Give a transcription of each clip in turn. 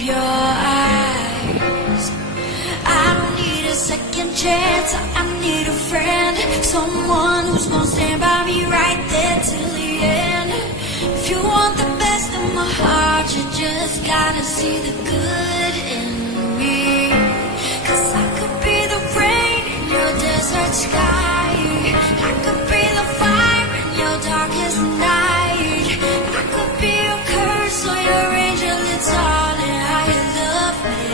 your eyes. I don't need a second chance, I need a friend, someone who's gonna stand by me right there till the end. If you want the best of my heart, you just gotta see the good in me. 'Cause I could be the rain in your desert sky, I could be the fire in your darkest night, I could be your curse or your angel, it's all in how you love me.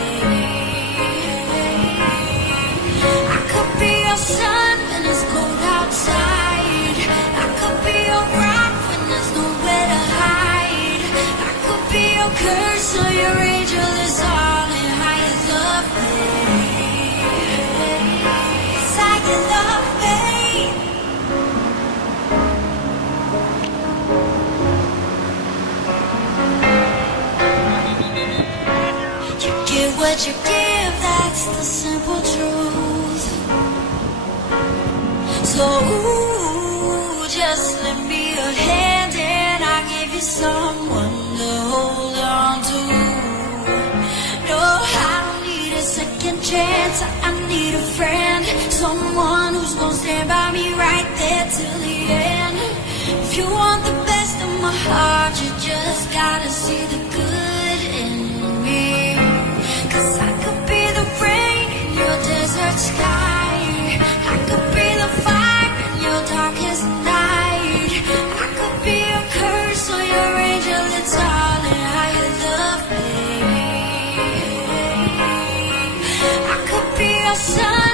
I could be your sun when it's cold outside, I could be your rock when there's nowhere to hide, I could be your curse or your angel, it's all in how you love me. It's how you love me. You get what you give, that's the simple truth. So ooh, just lend me a hand and I'll give you someone to hold on to. No, I don't need a second chance, I need a friend, someone who's gonna stand by me right there till the end. If you want the best of my heart, you just gotta see the good in me. 'Cause I could be the rain in your desert sky, I could be the fire in your darkest night, I could be your curse or your angel, it's all in how you love me. I could be your sun